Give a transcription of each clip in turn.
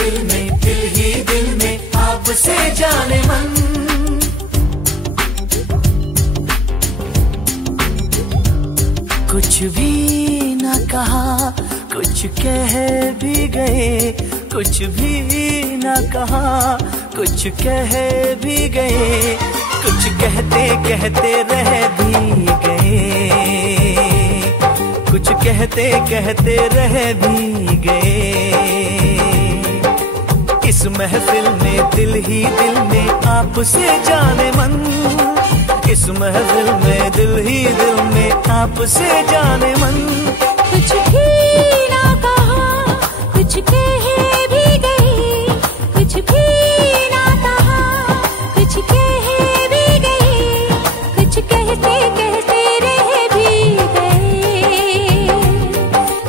महफिल में दिल ही दिल में आपसे जाने मन। कुछ भी न कहा, कुछ कह भी गए, कुछ भी न कहा, कुछ कह भी गए, कुछ कहते कहते रह भी गए, कुछ कहते कहते रह भी गए। इस महफिल में दिल ही दिल में आपसे जाने मन, इस महफिल में दिल ही दिल में आपसे जाने मन। कुछ भी ना कहा, कुछ कह भी गए, कुछ भी ना कहा, कुछ कह भी गए, कुछ कहते कहते रह भी गए,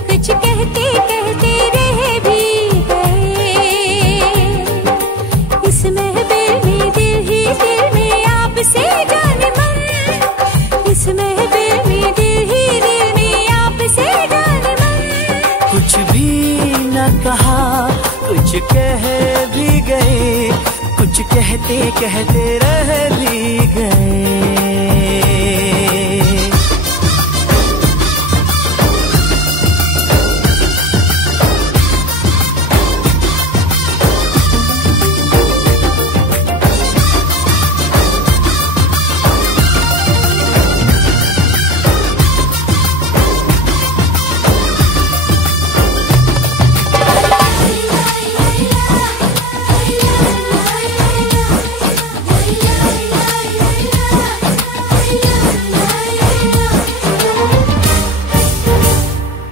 कुछ कहते कहते रह भी गए। इस महफिल में दिल ही दिल में आपसे जाने मन, इस महफिल में दिल ही दिल में आपसे जाने मन। कुछ भी न कहा, कुछ कह भी गए, कुछ कहते कहते रह भी गए।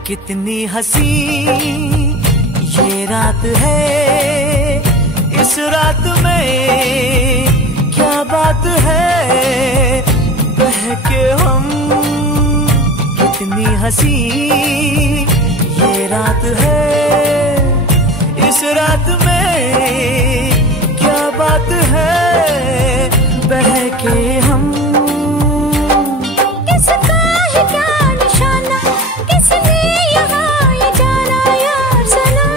कितनी हंसी ये रात है, इस रात में क्या बात है, बहके हम। कितनी हंसी ये रात है, इस रात में क्या बात है, बहके हम। किसका है क्या निशाना, किसने यहाँ ये जाना यार सनम।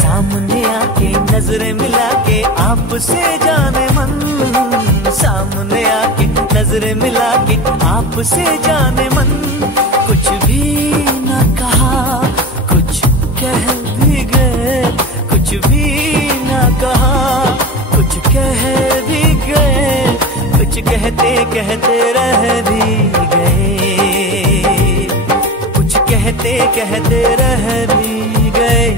सामने आके नजरें मिला के आपसे जाने मन, सामने आके नजरें मिला के आपसे जाने मन। कुछ भी न कहा, कुछ कह भी गए, कुछ भी न कहा, कुछ कह भी गए, कुछ कहते कहते रह भी गए, कुछ कहते कहते रह भी गए।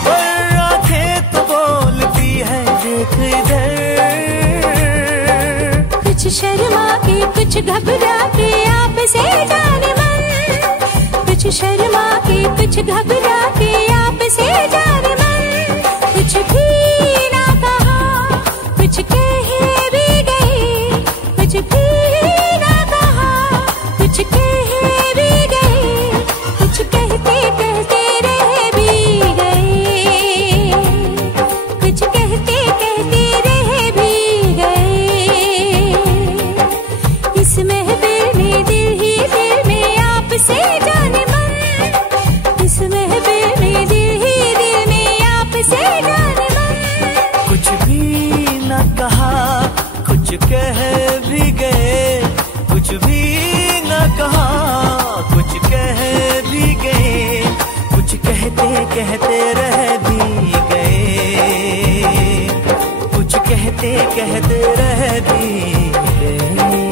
पर आंखें तो बोलती है देख इधर। कुछ शर्मा के कुछ घबरा के आपसे जाने मन, कुछ शर्मा के कुछ घबरा के आपसे जाने मन। कुछ भी ना कहा, कुछ कह भी गए, कुछ भी ना कहा, कुछ कह भी गए, कुछ कहते कहते रह भी गए, कुछ कहते कहते रह भी गए। इस महफिल में दिल ही दिल में आपसे जाने मन, इस महफिल में दिल ही दिल में आपसे कुछ कह भी गए, कुछ भी न कहा, कुछ कह भी गए, कुछ कहते कहते रह भी गए, कुछ कहते कहते रह भी गए।